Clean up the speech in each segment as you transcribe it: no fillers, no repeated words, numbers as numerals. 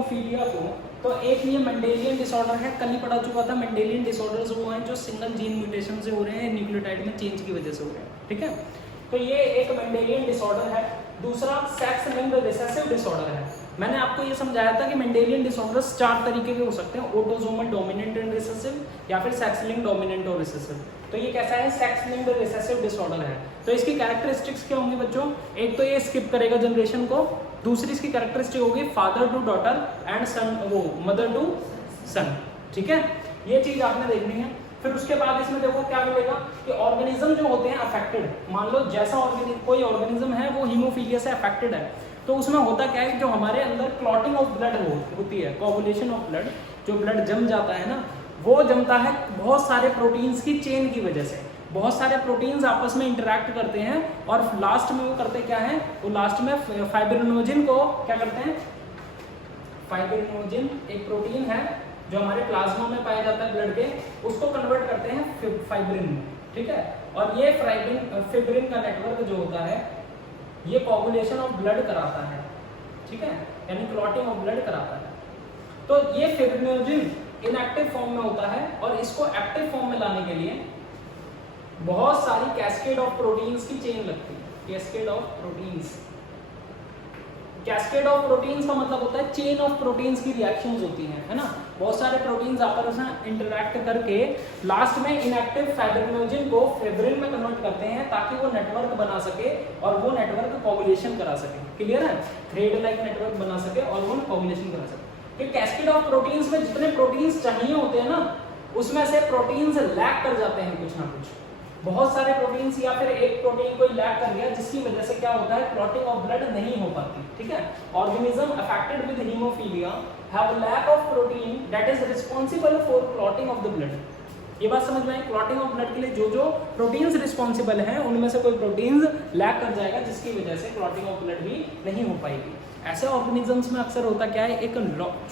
Haemophilia को, तो एक ये मेंडेलियन डिसऑर्डर है, कल ही पढ़ा चुका था। मेंडेलियन डिसऑर्डर्स वो हैं जो सिंगल जीन म्यूटेशन से हो रहे हैं, न्यूक्लियोटाइड में चेंज की वजह से हो रहे हैं, ठीक है। तो ये एक मेंडेलियन डिसऑर्डर है। दूसरा सेक्स लिंक्ड रिसेसिव डिसऑर्डर है। मैंने आपको ये समझाया था कि मेंडेलियन डिसऑर्डर्स 4 तरीके के हो सकते हैं, ऑटोसोमल डोमिनेंट एंड रिसेसिव या फिर सेक्स लिंक्ड डोमिनेंट और रिसेसिव। तो ये कैसा है, सेक्स लिंक्ड रिसेसिव डिसऑर्डर है। तो इसकी कैरेक्टरिस्टिक्स क्या होंगी बच्चों, एक तो ये स्किप करेगा जनरेशन को, दूसरी इसकी कैरेक्टरिस्टिक होगी फादर टू डॉटर एंड सन, वो मदर टू सन, ठीक है। ये चीज आपने देखनी है। फिर उसके बाद इसमें देखो क्या मिलेगा कि ऑर्गेनिज्म जो होते हैं अफेक्टेड, मान लो जैसा कोई ऑर्गेनिज्म है वो हीमोफीलिया से अफेक्टेड है, तो उसमें होता क्या है कि जो हमारे अंदर क्लॉटिंग ऑफ ब्लड होती है, कोगुलेशन ऑफ ब्लड, जो ब्लड जम जाता है ना, वो जमता है बहुत सारे प्रोटीन्स की चेन की वजह से। बहुत सारे प्रोटीन्स आपस में इंटरेक्ट करते हैं और लास्ट में वो करते क्या है, वो लास्ट में फाइब्रिनोजिन को क्या करते हैं, फाइब्रिनोजिन एक प्रोटीन है जो हमारे प्लाज्मा में पाया जाता है ब्लड के, उसको कन्वर्ट करते हैं फाइब्रिन में, ठीक है। और ये फाइब्रिन का नेटवर्क जो होता है ये कोगुलेशन ऑफ ब्लड कराता है, ठीक है, यानी क्लॉटिंग ऑफ ब्लड कराता है। तो ये फाइब्रिनोजिन इनएक्टिव फॉर्म में होता है और इसको एक्टिव फॉर्म में लाने के लिए बहुत सारी कैस्केड ऑफ प्रोटीन्स की चेन लगती है। Cascade of proteins, cascade of proteins का मतलब होता है चेन ऑफ प्रोटीन्स की रिएक्शंस होती हैं, है ना। बहुत सारे प्रोटीन्स आपस में इंटरैक्ट करके लास्ट में इनएक्टिव फाइब्रिनोजिन को फाइब्रिन में कन्वर्ट करते हैं ताकि वो नेटवर्क बना सके और वो नेटवर्क कोगुलेशन करा सके। क्लियर है, थ्रेड लाइक नेटवर्क बना सके और वो कोगुलेशन करा सके। कि कैस्केड ऑफ प्रोटीन्स में जितने प्रोटीन्स चाहिए होते हैं ना, उसमें से प्रोटीन्स लैक कर जाते हैं कुछ ना कुछ। बहुत सारे प्रोटीन्स या फिर एक प्रोटीन कोई लैक कर गया जिसकी वजह से क्या होता है, क्लॉटिंग ऑफ ब्लड नहीं हो पाती, ठीक है। Organism affected with haemophilia have lack of protein that is responsible for clotting of the blood. ये बात समझ में आई, क्लॉटिंग ऑफ ब्लड के लिए जो जो प्रोटीन्स रिस्पांसिबल हैं उनमें से कोई प्रोटीन्स लैक कर जाएगा जिसकी वजह से क्लॉटिंग ऑफ ब्लड भी नहीं हो पाएगी। ऐसे ऑर्गेनिजम्स में अक्सर होता क्या है, एक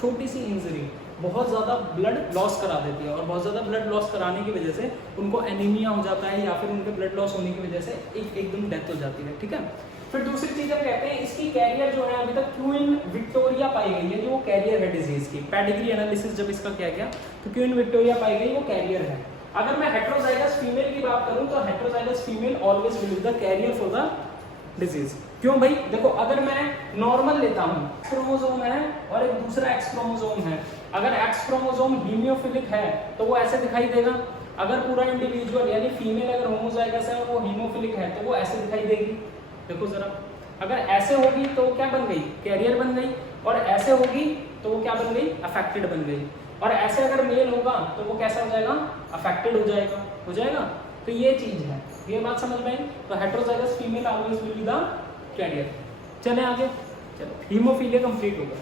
छोटी सी इंजरी बहुत ज़्यादा ब्लड लॉस करा देती है और बहुत ज़्यादा ब्लड लॉस कराने की वजह से उनको एनीमिया हो जाता है या फिर उनके ब्लड लॉस होने की वजह से एकदम डेथ हो जाती है, ठीक है। फिर दूसरी चीज़ हम कहते हैं इसकी कैरियर जो है अभी तक क्वीन विक्टोरिया पाई गई है, जो वो कैरियर है डिजीज की। पेडिग्री एनालिसिस जब इसका किया गया तो क्वीन विक्टोरिया पाई गई, वो कैरियर है। अगर मैं हेट्रोजाइगस फीमेल की बात करूं तो heterozygous female always will be the carrier for the disease. क्यों भाई, देखो अगर मैं नॉर्मल लेता हूँ, क्रोमोसोम है और एक दूसरा एक्स क्रोमोसोम है, अगर एक्स क्रोमोसोम हीमोफिलिक है तो वो ऐसे दिखाई देगा। अगर पूरा इंडिविजुअल यानी फीमेल अगर होमोजाइगस है और वो हीमोफिलिक है तो वो ऐसे दिखाई देगी। देखो जरा, अगर ऐसे होगी तो वो क्या बन गई, कैरियर बन गई, और ऐसे होगी तो वो क्या बन गई, अफेक्टेड बन गई। और ऐसे अगर मेल होगा तो वो कैसा हो जाएगा, अफेक्टेड हो जाएगा। तो ये चीज है, ये बात समझ में आई। तो heterozygous female always will be the carrier. चले आगे, चलो हीमोफीलिया कंप्लीट होगा।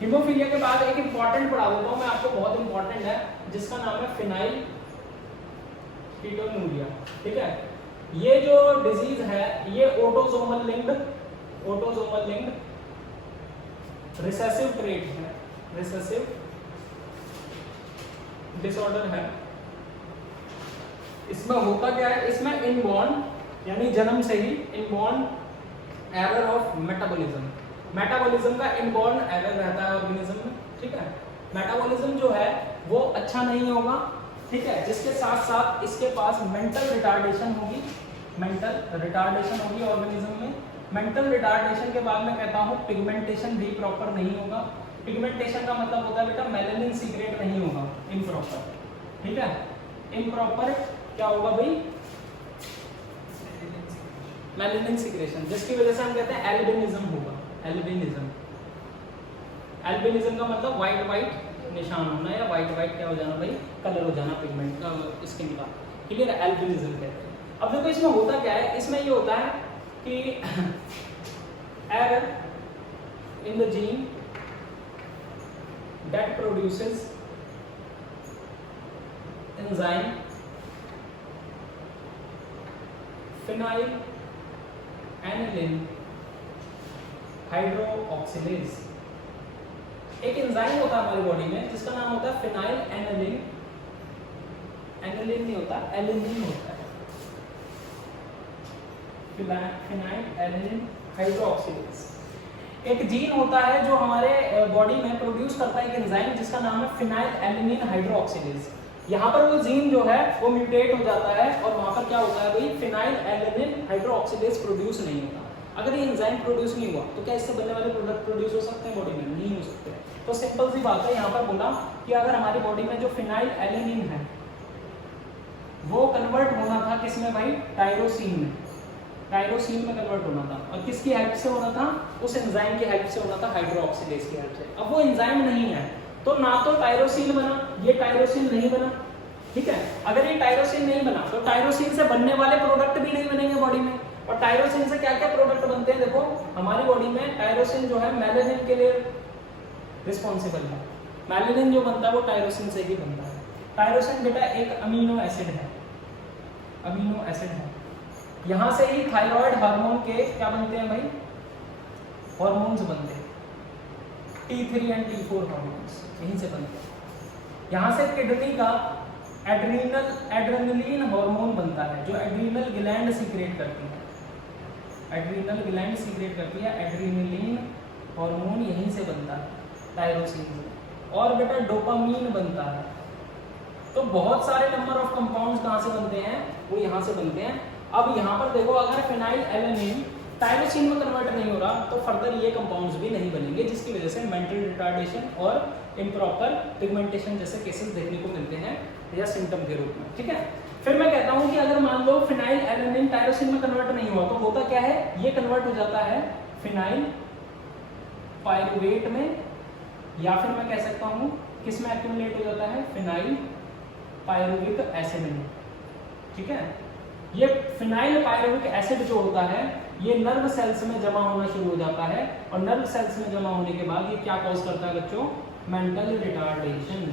हीमोफीलिया के बाद एक इंपॉर्टेंट पढ़ा देता हूं मैं आपको, बहुत इंपॉर्टेंट है, जिसका नाम है फिनाइल कीटोन्यूरिया, ठीक है। ये जो डिजीज है ये ऑटोसोमल लिंक्ड रिसेसिव ट्रेट है, रिसेसिव डिसऑर्डर है। इसमें होता क्या है, इसमें इनबॉर्न यानी जन्म से ही इनबॉर्न एरर ऑफ मेटाबॉलिज्म का इनबॉर्न एरर रहता है ऑर्गेनिज्म में, ठीक है। मेटाबॉलिज्म जो है वो अच्छा नहीं होगा, ठीक है, जिसके साथ साथ इसके पास मेंटल रिटार्डेशन होगी ऑर्गेनिज्म में। मेंटल रिटार्डेशन के बाद मैं कहता हूँ पिगमेंटेशन भी प्रॉपर नहीं होगा। पिगमेंटेशन का मतलब होता है बेटा मेलानिन सीक्रेट नहीं होगा, इम्प्रॉपर, ठीक है। इम्प्रॉपर क्या होगा भाई, मेलानिन सीक्रेशन, जिसकी वजह से हम कहते हैं एल्बिनिज्म होगा। एल्बिनिज्म का मतलब वाइट निशान होना या वाइट क्या हो जाना भाई, कलर हो जाना पिगमेंट स्किन का, क्लियर है, एल्बिनिज्म कहते हैं। अब देखो इसमें होता क्या है, इसमें ये होता है कि error in the gene that produces enzyme phenyl aniline hydroxylase. एक एंजाइम होता है हमारी बॉडी में जिसका नाम होता है फिनाइल एनिलिन, एनिलिन नहीं होता, एलिनिन होता है। Phenyl alanine hydroxylase. एक जीन होता है जो हमारे बॉडी में प्रोड्यूस करता है एक एंजाइम जिसका नाम है फिनाइल एलेनिन हाइड्रोक्सिलेज। यहाँ पर वो जीन जो है वो म्यूटेट हो जाता है और वहाँ पर क्या होता है भाई, फिनाइल एलेनिन हाइड्रोक्सिलेज प्रोड्यूस नहीं होता। अगर ये एंजाइम प्रोड्यूस नहीं हुआ तो क्या इससे बनने वाले प्रोडक्ट प्रोड्यूस हो सकते हैं बॉडी में? नहीं हो सकते। तो सिंपल सी बात है, यहाँ पर बोला कि अगर हमारी बॉडी में जो फिनाइल एलेनिन है वो कन्वर्ट होना था किसमें भाई? टायरोसिन में। टायरोसिन में कन्वर्ट होना था और किसकी हेल्प से होना था? उस एंजाइम की हेल्प से होना था, हाइड्रोक्सिलेज की हेल्प से। अब वो एंजाइम नहीं है तो ना तो टायरोसिन बना, ये टायरोसिन नहीं बना, ठीक है। अगर ये टायरोसिन नहीं बना तो टायरोसिन से बनने वाले प्रोडक्ट भी नहीं बनेंगे बॉडी में। और टायरोसिन से क्या क्या प्रोडक्ट बनते हैं? देखो हमारी बॉडी में टायरोसिन जो है मेलानिन के लिए रिस्पॉन्सिबल है। मेलानिन जो बनता है वो टायरोसिन से ही बनता है। टायरोसिन बेटा एक अमीनो एसिड है, अमीनो एसिड है। यहाँ से ही थायराइड हार्मोन के क्या बनते हैं भाई? हार्मोन्स बनते हैं, T3 एंड T4 हार्मोन्स यहीं से बनते हैं। यहाँ से किडनी का एड्रेनलिन हार्मोन बनता है जो एड्रीनल ग्लैंड सीक्रेट करती है। एड्रीनल ग्लैंड सीक्रेट करती है एड्रेनलिन हार्मोन, यहीं से बनता है टायरोसिन से। और बेटा डोपामीन बनता है। तो बहुत सारे नंबर ऑफ कंपाउंड्स कहाँ से बनते हैं? वो यहाँ से बनते हैं। अब यहाँ पर देखो अगर फिनाइल एलेनिन टायरोसिन में कन्वर्ट नहीं हो रहा तो फर्दर ये कंपाउंड्स भी नहीं बनेंगे, जिसकी वजह से मेंटल रिटार्डेशन और इम्प्रॉपर पिगमेंटेशन जैसे केसेस देखने को मिलते हैं या सिम्टम के रूप में, ठीक है। फिर मैं कहता हूँ कि अगर मान लो फिनाइल एलेनिन टायरोसिन में कन्वर्ट नहीं हुआ तो होता क्या है? ये कन्वर्ट हो जाता है फिनाइल पायरुवेट में, या फिर मैं कह सकता हूँ किस में एक्यूमुलेट हो जाता है? फिनाइल पायरुविक एसिड में, ठीक है। ये फिनाइल पायरुविक एसिड जो होता है ये नर्व सेल्स में जमा होना शुरू हो जाता है और नर्व सेल्स में जमा होने के बाद ये क्या कॉज करता है बच्चों? Mental retardation.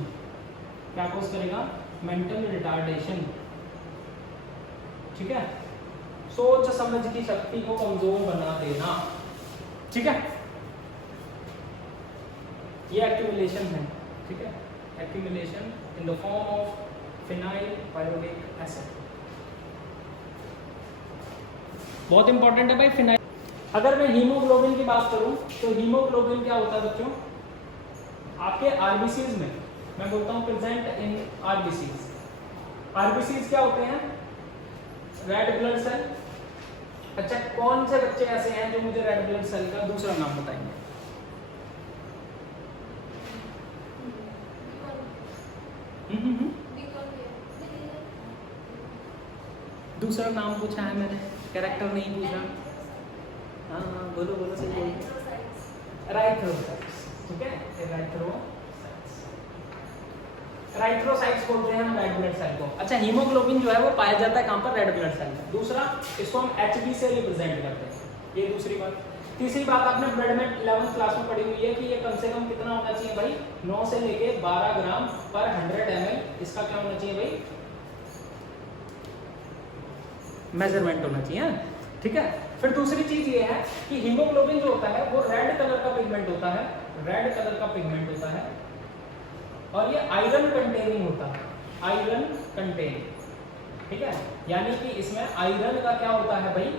क्या कॉज करेगा? मेंटल रिटार्डेशन, ठीक है। सोच समझ की शक्ति को कमजोर बना देना, ठीक है। ये एक्यूमुलेशन है, ठीक है। Accumulation in the form of phenyl pyruvic acid बहुत इंपॉर्टेंट है भाई फिनाइल। अगर मैं हीमोग्लोबिन की बात करूं तो हीमोग्लोबिन क्या होता है बच्चों? आपके आरबीसीज में, मैं बोलता हूं प्रेजेंट इन आरबीसीज। आरबीसीज क्या होते हैं? Red blood cell. अच्छा, कौन से बच्चे ऐसे हैं जो मुझे रेड ब्लड सेल का दूसरा नाम बताएंगे? दूसरा नाम पूछा है मैंने, कैरेक्टर नहीं पूछा। हाँ हाँ बोलो बोलो, सही बोलो। राइथ्रोसाइट्स, ठीक है। राइथ्रोसाइट्स बोलते हैं हम रेड ब्लड सेल को। अच्छा, हीमोग्लोबिन जो है वो पाया जाता है कहाँ पर? रेड ब्लड सेल में। दूसरा, इसको हम HB से रिप्रेजेंट करते हैं, ये दूसरी बात। तीसरी बात आपने ब्लड में 11th क्लास में पढ़ी हुई है कि ये कम से कम कितना होना चाहिए भाई? 9 से लेके 12 ग्राम पर 100 ml इसका क्या होना चाहिए भाई? मेजरमेंट होना चाहिए, ठीक है। फिर दूसरी चीज ये है कि हीमोग्लोबिन जो होता है वो रेड कलर का पिगमेंट होता है, रेड कलर का पिगमेंट होता है और ये आयरन कंटेनिंग होता है, आयरन कंटेनिंग, ठीक है। यानी कि इसमें आयरन का क्या होता है भाई?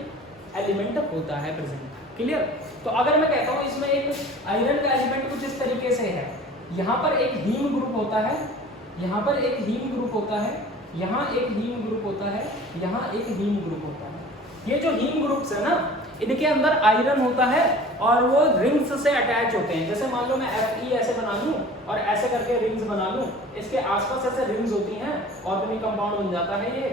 एलिमेंट होता है प्रेजेंट, क्लियर। तो अगर मैं कहता हूँ इसमें एक आयरन का एलिमेंट कुछ इस तरीके से है, यहाँ पर एक हीम ग्रुप होता है, यहाँ पर एक हीम ग्रुप होता है, यहाँ एक हीम ग्रुप होता है, यहाँ एक हीम ग्रुप होता है। ये जो हीम ग्रुप्स है ना, इनके अंदर आयरन होता है और वो रिंग्स से अटैच होते हैं। जैसे मान लो मैं Fe ऐसे बना लूं और ऐसे करके रिंग्स बना लूं, इसके आसपास ऐसे रिंग्स होती हैं, ऑर्गेनिक कंपाउंड बन जाता है ये।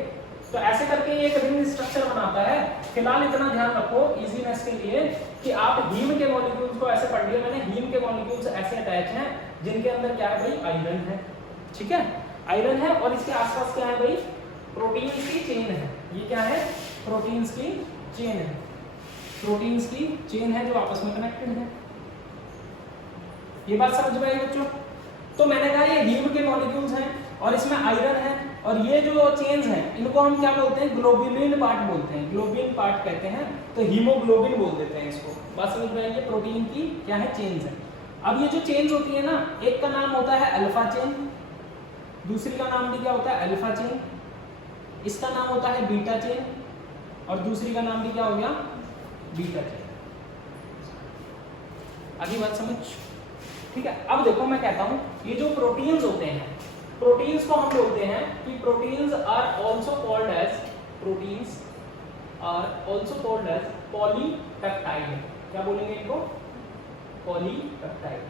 तो ऐसे करके ये एक रिंग स्ट्रक्चर बनाता है। फिलहाल इतना ध्यान रखो इजीनेस के लिए कि आप हीम के मॉलिक्यूल्स को ऐसे पढ़ लिया मैंने, हीम के मॉलिक्यूल्स ऐसे अटैच हैं जिनके अंदर क्या है भाई? आयरन है, ठीक है, आयरन है। और इसके आसपास क्या है भाई? प्रोटीन्स की चेन है। ये क्या है? प्रोटीन्स की चेन है, प्रोटीन्स की चेन है जो आपस में कनेक्टेड है। ये बात समझ में आई बच्चों? तो मैंने कहा ये हीम के मॉलिक्यूल्स हैं और इसमें आयरन है और ये जो चेन्स हैं इनको हम क्या बोलते हैं? ग्लोबुलिन पार्ट बोलते हैं, ग्लोबुलिन पार्ट कहते हैं। तो हीमोग्लोबिन बोल देते हैं इसको। बात समझ में आई? ये प्रोटीन की क्या है? चेन्स है। अब ये जो चेन्स होती है ना, एक का नाम होता है अल्फा चेन, दूसरी का नाम भी क्या होता है? Alpha chain. इसका नाम होता है बीटा चेन और दूसरी का नाम भी क्या हो गया, बीटा चेन। आगे बात समझ, ठीक है। अब देखो मैं कहता हूं ये जो प्रोटीन्स होते हैं, प्रोटीन्स को हम बोलते हैं कि proteins are also called as polypeptide. क्या बोलेंगे इनको, पॉलीपेप्टाइड।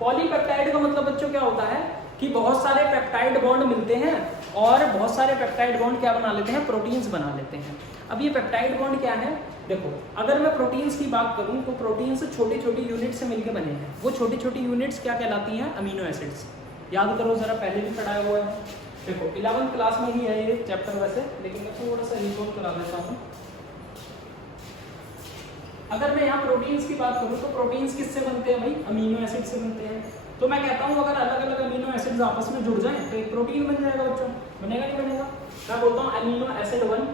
पॉलीपेप्टाइड का मतलब बच्चों क्या होता है कि बहुत सारे पेप्टाइड बॉन्ड मिलते हैं और बहुत सारे पेप्टाइड बॉन्ड क्या बना लेते हैं, प्रोटीन्स बना लेते हैं। अब ये पेप्टाइड बॉन्ड क्या है, देखो अगर मैं प्रोटीन्स की बात करूं तो प्रोटीन्स छोटी छोटी यूनिट से मिलकर बने हैं। वो छोटी छोटी यूनिट्स क्या कहलाती हैं, अमीनो एसिड्स। याद करो जरा, पहले भी पढ़ाया हुआ है। देखो 11th क्लास में ही है ये चैप्टर वैसे, लेकिन मैं थोड़ा सा रिकॉल करा देता हूँ। अगर मैं यहाँ प्रोटीन्स की बात करूँ तो प्रोटीन्स किससे बनते हैं भाई, अमीनो एसिड से बनते हैं। तो मैं कहता हूँ अगर अलग अलग अमीनो एसिड्स आपस में जुड़ जाएं तो एक प्रोटीन बन जाएगा बच्चों, बनेगा नहीं बनेगा। मैं बोलता हूँ amino acid 1,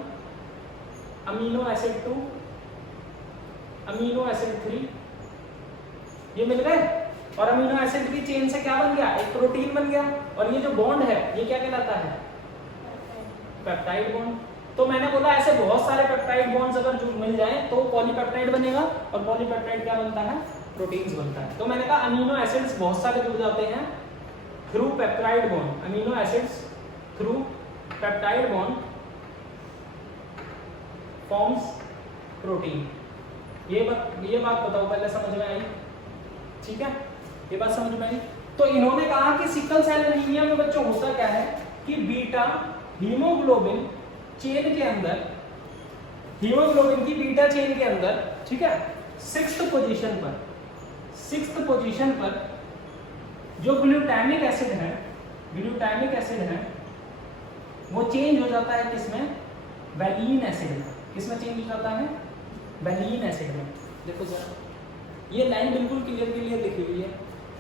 amino acid 2, amino acid 3, ये मिल गए और अमीनो एसिड की चेन से क्या बन गया, एक प्रोटीन बन गया। और ये जो बॉन्ड है ये क्या कहलाता है, पेप्टाइड बॉन्ड। तो मैंने बोला ऐसे बहुत सारे पेप्टाइड बॉन्ड्स अगर जो मिल जाएं तो पॉलीपेप्टाइड बनेगा और पॉलीपेप्टाइड क्या बनता है, प्रोटीन्स बनता है। तो मैंने कहा अमीनो एसिड्स बहुत सारे जुड़ जाते हैं through peptide bond, amino acids through peptide bond forms protein. ये बात बताओ पहले, समझ में आई, ठीक है, ये बात समझ में आई। तो इन्होंने कहा कि सिकल सेल एनीमिया में बच्चों होता क्या है कि बीटा हीमोग्लोबिन चेन के अंदर, हीमोग्लोबिन की बीटा चेन के अंदर, ठीक है, सिक्स्थ पोजीशन पर जो ग्लूटामिक एसिड है वो चेंज हो जाता है किसमें, वैलीन एसिड में। किसमें चेंज हो जाता है, वैलीन एसिड में। देखो जरा ये लाइन बिल्कुल क्लियर लिखी हुई है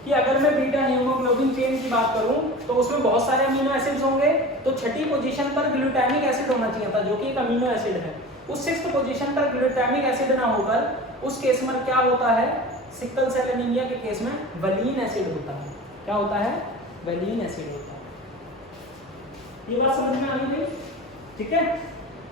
कि अगर मैं बीटा हीमोग्लोबिन चेन की बात करूं तो उसमें बहुत सारे अमीनो एसिड्स होंगे। तो छठी पोजीशन पर ग्लूटामिक एसिड होना चाहिए था जो कि एक अमीनो एसिड है। उस सिक्स्थ पोजीशन पर ग्लूटामिक एसिड ना होकर उस केस में क्या होता है, सिकल सेल एनीमिया के केस में वैलीन एसिड होता है। क्या होता है, वैलीन एसिड होता है। ये बात समझ में आ गई, ठीक है।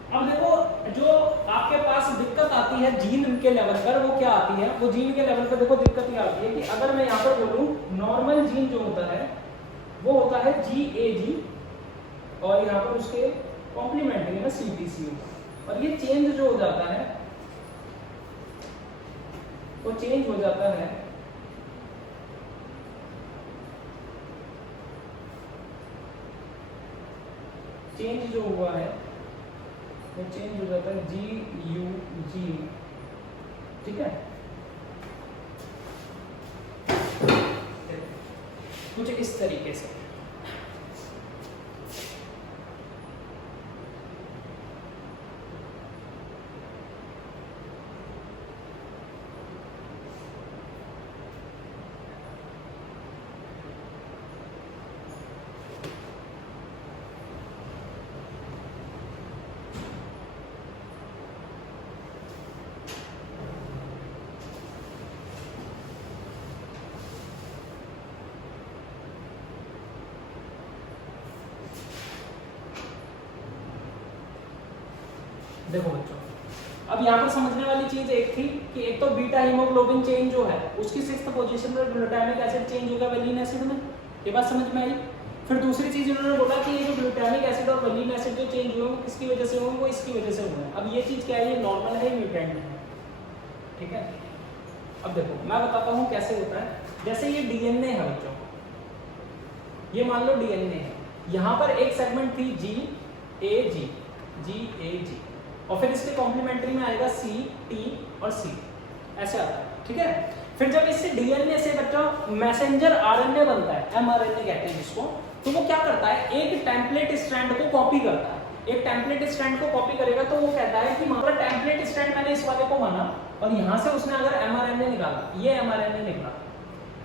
अब देखो जो आपके पास दिक्कत आती है जीन के लेवल पर, वो क्या आती है, वो जीन के लेवल पर देखो दिक्कत ये आती है कि अगर मैं यहाँ पर बोलूँ नॉर्मल जीन जो होता है वो होता है GAG और यहाँ पर उसके कॉम्प्लीमेंट्री में CTC होगा। और ये चेंज जो हो जाता है वो चेंज हो जाता है चेंज जो हुआ है वो चेंज हो जाता है GUG, ठीक है। कुछ इस तरीके से। देखो बच्चों अब यहाँ पर समझने वाली चीज एक थी कि एक तो बीटा हीमोग्लोबिन चेन जो है उसकी सिक्स्थ पोजीशन पर ग्लूटामिक एसिड चेंज होगा वैलीन एसिड में। ये बात समझ में आई। फिर दूसरी चीज इन्होंने बोला कि ये जो ग्लूटामिक एसिड और वैलीन एसिड जो चेंज हुए वो किसकी वजह से होंगे, वो इसकी वजह से हुए। अब ये चीज क्या है, ये नॉर्मल है, म्यूटेंट है, ठीक है। अब देखो मैं बताता हूँ कैसे होता है। जैसे ये DNA है बच्चों, ये मान लो DNA है, यहाँ पर एक सेगमेंट थी GAG और फिर इसके कॉम्प्लीमेंट्री में आएगा C, T और C, ऐसे आता है, ठीक है। फिर जब इससे DNA से बच्चों मैसेंजर RNA बनता है, mRNA कहते हैं जिसको, तो वो क्या करता है, एक टेम्पलेट स्ट्रैंड को कॉपी करता है। एक टेम्पलेट स्ट्रैंड को कॉपी करेगा तो वो कहता है कि मतलब टेम्पलेट स्ट्रैंड मैंने इस वाले को माना और यहाँ से उसने अगर mRNA निकाला, ये mRNA निकला,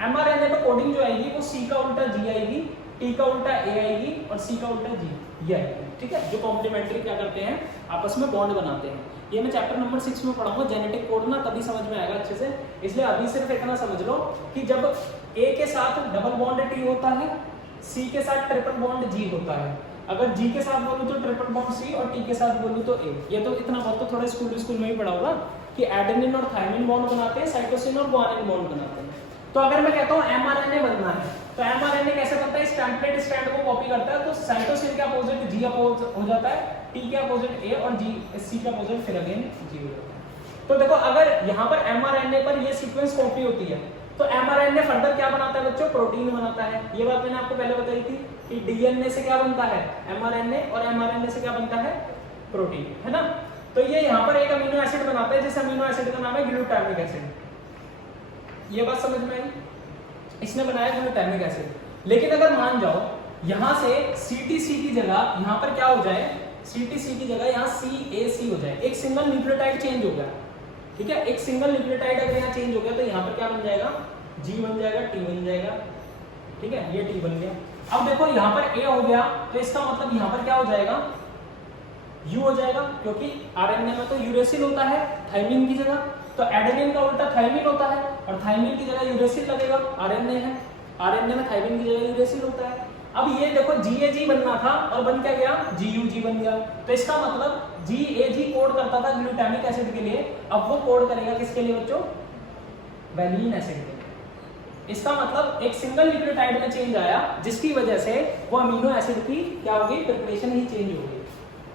mRNA पे कोडिंग जो आएगी वो C का उल्टा G आएगी, T का उल्टा A आएगी और C का उल्टा G ये आएगी, ठीक है। जो कॉम्प्लीमेंट्री क्या करते हैं, आपस में बॉन्ड बनाते हैं। ये मैं चैप्टर नंबर 6 में पढ़ाऊंगा जेनेटिक कोड ना, तभी समझ में आएगा अच्छे से। इसलिए अभी सिर्फ इतना समझ लो कि जब A के साथ डबल बॉन्ड T होता है, C के साथ ट्रिपल बॉन्ड G होता है। अगर जी के साथ बोलूँ तो ट्रिपल बॉन्ड सी और टी के साथ बोलूँ तो ए। ये तो इतना बहुत तो थोड़ा स्कूल में ही पढ़ा होगा कि एडेनिन और थायमिन बॉन्ड बनाते हैं, साइटोसिन और गुआनिन बॉन्ड बनाते हैं। तो अगर मैं कहता हूँ एमआरएनए बनना है तो एमआरएनए कैसे बनता है, स्टैम्पलेट स्ट्रैंड को कॉपी करता है, तो साइटोसिन के अपोजिट जी अपोज हो जाता है, टी के अपोजिट ए और जी सी के अपोजिट फिर अगेन जी हो जाता है। तो देखो अगर यहाँ पर एमआरएनए पर ये सीक्वेंस कॉपी होती है तो एमआरएनए फर्दर क्या बनाता है बच्चों, प्रोटीन बनाता है। ये बात मैंने आपको पहले बताई थी कि डीएनए से क्या बनता है एमआरएनए और एमआरएनए से क्या बनता है प्रोटीन, है ना। तो ये यहाँ पर एक अमीनो एसिड बनाता है जिस अमीनो एसिड का नाम है ग्लूटामिक एसिड। ये बात समझ में आई, इसने बनाया ग्लूटामिक एसिड। लेकिन अगर मान जाओ यहाँ से CTC की जगह यहाँ पर क्या हो जाए, CTC की जगह यहाँ CAC हो जाए, एक सिंगल न्यूक्लियोटाइड चेंज हो गया, ठीक है, एक सिंगल न्यूक्लियोटाइड अगर यहाँ चेंज हो गया तो यहाँ पर क्या बन जाएगा, G बन जाएगा, T बन जाएगा, ठीक है, ये T बन गया। अब देखो यहाँ पर A हो गया तो इसका मतलब यहाँ पर क्या हो जाएगा, U हो जाएगा, क्योंकि आरएनए में तो यूरेसिल होता है थाइमिन की जगह, तो एडेनिन का उल्टा थाइमिन होता है और थाइमिन की जगह यूरेसिल लगेगा, आरएनए है, आरएनए में थाइमिन की जगह यूरेसिल होता है। अब ये देखो GAG बनना था और बन क्या गया, GUG बन गया। तो इसका मतलब GAG कोड करता था ग्लूटामिक एसिड के लिए, अब वो कोड करेगा किसके लिए बच्चों, वैलिन एसिड के लिए। इसका मतलब एक सिंगल न्यूक्लियोटाइड में चेंज आया जिसकी वजह से वो अमीनो एसिड की क्या होगी, प्रिपरेशन ही चेंज हो गई।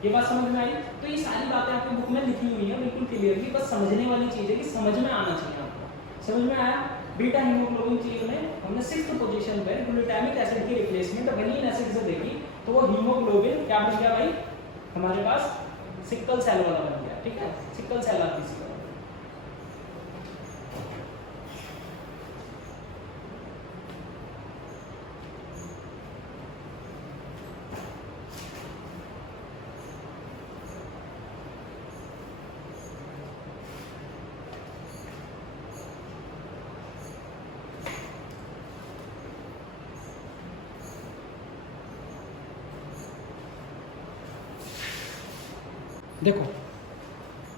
ये बात समझ में आई। तो ये सारी बातें आपकी बुक में लिखी हुई है बिल्कुल क्लियरली, बस समझने वाली चीज है कि समझ में आना चाहिए आपको। समझ में आया। बीटा हीमोग्लोबिन चेन में हमने 6th पोजीशन पे ग्लूटामिक एसिड की रिप्लेसमेंट वैलिन एसिड से देखी, तो वो हीमोग्लोबिन क्या बन गया भाई, हमारे पास सिकल सेल वाला बन गया, ठीक है, सिकल सेल आती है। देखो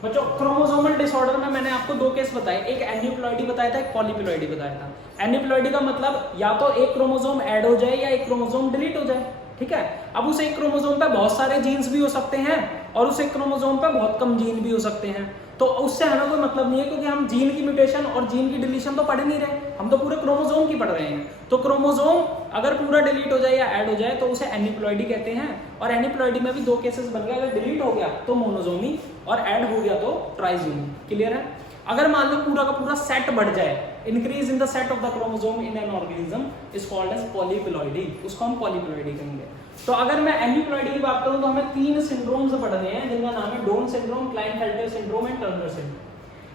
बच्चों, क्रोमोसोमल डिसऑर्डर में मैंने आपको 2 केस बताए, एक एन्यूप्लॉइडी बताया था, एक पॉलीप्लॉइडी बताया था। एन्यूप्लॉइडी का मतलब या तो एक क्रोमोसोम ऐड हो जाए या एक क्रोमोसोम डिलीट हो जाए, ठीक है। अब उस एक क्रोमोसोम पे बहुत सारे जीन्स भी हो सकते हैं और उस एक क्रोमोसोम पे बहुत कम जीन भी हो सकते हैं, तो उससे हमें कोई मतलब नहीं है, क्योंकि हम जीन की म्यूटेशन और जीन की डिलीशन तो पढ़ नहीं रहे, हम तो पूरे क्रोमोसोम की पढ़ रहे हैं। तो क्रोमोसोम अगर पूरा डिलीट हो जाए या ऐड हो जाए तो उसे एन्यूप्लॉइडी कहते हैं। और एन्यूप्लॉइडी में भी 2 केसेस बन गए, अगर डिलीट हो गया तो मोनोसोमी और ऐड हो गया तो ट्राइसोमी। क्लियर है। अगर मान लो पूरा का पूरा सेट बढ़ जाए, increase in the set of the chromosome in an organism is called as polyploidy, उसको हम पॉलीप्लॉइडी कहेंगे। तो अगर मैं एन्यूप्लॉइडी की बात करूं तो हमें 3 सिंड्रोम्स पढ़ने हैं जिनका नाम है Down syndrome, Klinefelter syndrome and Turner syndrome.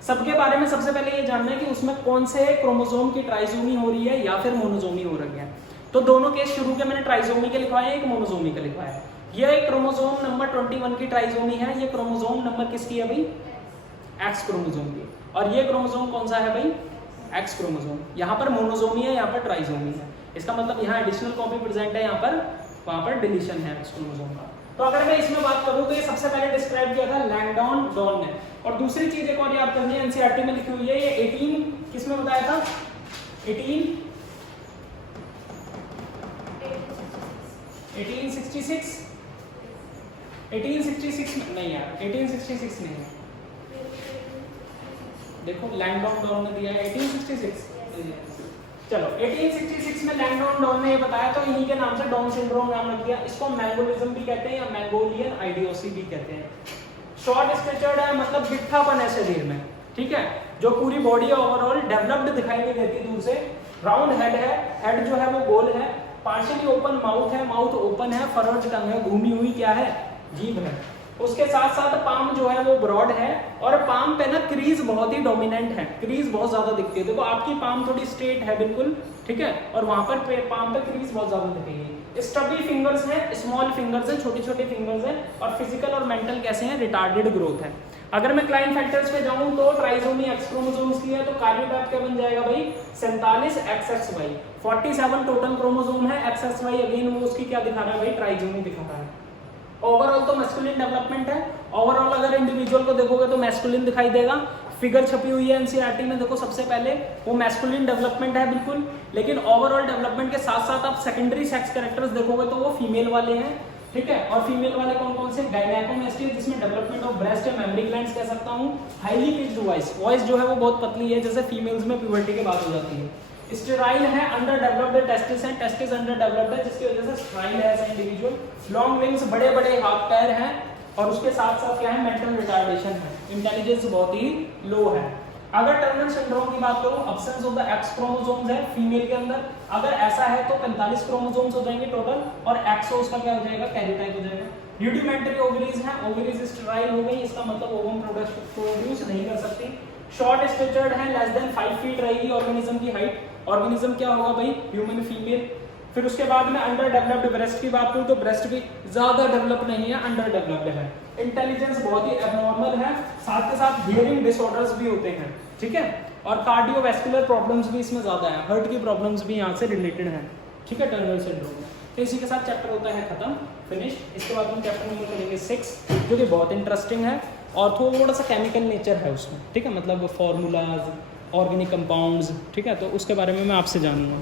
सबके बारे में सबसे पहले ये जानना है कि उसमें कौन से क्रोमोसोम की ट्राइसोमी हो रही है या फिर मोनोसोमी हो रही है। तो दोनों केस शुरू के मैंने ट्राइसोमी के लिखवाए हैं, एक मोनोसोमी का लिखवाया है। ये क्रोमोसोम नंबर 21 की ट्राइसोमी है, ये क्रोमोसोम नंबर किसकी है भाई, एक्स क्रोमोसोम की। और ये क्रोमोसोम कौन सा है भाई, एक्स क्रोमोसोम। यहाँ पर मोनोसोमी है, यहाँ पर ट्राइसोमी है। इसका मतलब यहाँ एडिशनल कॉपी प्रेजेंट है, यहाँ पर वहाँ पर डिलीशन है एक्स क्रोमोसोम का। तो अगर मैं इसमें बात करूँ तो ये सबसे पहले डिस्क्राइब किया था लैंगडॉन डॉन ने। और दूसरी चीज एक और याद करनी है, एनसीईआरटी में लिखी हुई है, ये 18 किसमें बताया था, 1866 में नहीं यार, 1866 नहीं है, देखो लैंगडॉन डॉन ने दिया है 1866। चलो 1866 में लैंगडॉन डॉन ने ये बताया, तो इन्हीं के नाम से डाउन सिंड्रोम नाम रख दिया। इसको मैंगोलिज्म भी कहते हैं या मैंगोलियन आइडियोसी भी कहते हैं। शॉर्ट स्ट्रक्चर्ड है, मतलब गिट्ठापन है शरीर में, ठीक है, जो पूरी बॉडी ओवरऑल डेवलप्ड दिखाई नहीं देती दूर से। राउंड हेड है, हेड जो है वो गोल है, पार्शियली ओपन माउथ है, माउथ ओपन है, फरर्ड टंग है, घूमी हुई क्या है, जीभ है। उसके साथ साथ पाम जो है वो ब्रॉड है और पाम पे ना क्रीज बहुत ही डोमिनेंट है, क्रीज बहुत ज्यादा दिखती है। देखो आपकी पाम थोड़ी स्ट्रेट है बिल्कुल, ठीक है, और वहां पर पाम पे क्रीज बहुत ज्यादा दिखेगी। स्टबी फिंगर्स हैं, स्मॉल फिंगर्स हैं, छोटे छोटे फिंगर्स हैं, और फिजिकल और मेंटल कैसे हैं, रिटार्डेड ग्रोथ है। अगर मैं क्लाइनफेल्टर्स पे जाऊं तो ट्राइसोमी एक्स क्रोमोसोम्स की है, तो कार्योटाइप क्या बन जाएगा भाई, 47 XXY। 47 टोटल क्रोमोसोम है, XXY अगेन वो उसकी क्या दिखा रहा है भाई, ट्राइसोमी दिखा रहा है। ओवरऑल तो मैस्कुलिन डेवलपमेंट है, ओवरऑल अगर इंडिविजुअल को देखोगे तो मैस्कुलिन दिखाई देगा। फिगर छपी हुई है एनसीईआरटी में, देखो सबसे पहले वो मैस्कुलिन डेवलपमेंट है बिल्कुल, लेकिन ओवरऑल डेवलपमेंट के साथ साथ आप सेकेंडरी सेक्स कैरेक्टर्स देखोगे तो वो फीमेल वाले हैं। ठीक है। और फीमेल वाले कौन कौन से, गायनेकोमेस्टिया जिसमें डेवलपमेंट ऑफ ब्रेस्ट या मेमरी ग्लैंड्स कह सकता हूँ, हाईली पिच्ड वॉइस जो है वो बहुत पतली है, जैसे फीमेल्स में प्यूबर्टी के बाद हो जाती है। स्टेराइल है, अंडर डेवलप्ड टेस्टिस है, टेस्टिस अंडर डेवलप्ड है, जिसकी वजह से स्टेराइल है ऐसा इंडिविजुअल। लॉन्ग विंग्स, बड़े बड़े हाथ पैर हैं, और उसके साथ साथ क्या है, मेंटल रिटार्डेशन है, इंटेलिजेंस बहुत ही लो है। अगर टर्नर सिंड्रोम की बात करूं, absence of the x chromosomes है फीमेल के अंदर, अगर ऐसा है तो 45 क्रोमोसोम्स हो जाएंगे टोटल, और एक्सो उसका क्या हो जाएगा, कैरियोटाइप हो जाएगा। र्यूडिमेंटरी ओवरीज हैं, ओवरीज स्टेराइल हो गई, इसका मतलब ओवम प्रोड्यूस नहीं कर सकती। शॉर्ट स्टेचर्ड है, लेस देन 5 फीट रहेगी ऑर्गेनिज्म की हाइट। ऑर्गेनिज्म क्या होगा भाई, ह्यूमन फीमेल। फिर उसके बाद में अंडर डेवलप्ड ब्रेस्ट की बात करूं तो ब्रेस्ट भी ज्यादा डेवलप नहीं है, अंडर डेवलप्ड है। इंटेलिजेंस बहुत ही एबनॉर्मल है, साथ के साथ हियरिंग डिसऑर्डर्स भी होते हैं, ठीक है। और कार्डियोवैस्कुलर प्रॉब्लम्स भी इसमें ज्यादा है, हार्ट की प्रॉब्लम्स भी यहाँ से रिलेटेड हैं, ठीक है, टर्नर सिंड्रोम में। तो इसी के साथ चैप्टर होता है खत्म, फिनिश। इसके बाद हम चैप्टर नंबर करेंगे 6, जो कि बहुत इंटरेस्टिंग है और थोड़ा सा केमिकल नेचर है उसमें, ठीक है, मतलब फॉर्मूलाज, ऑर्गेनिक कंपाउंड्स, ठीक है, तो उसके बारे में मैं आपसे जानूंगा।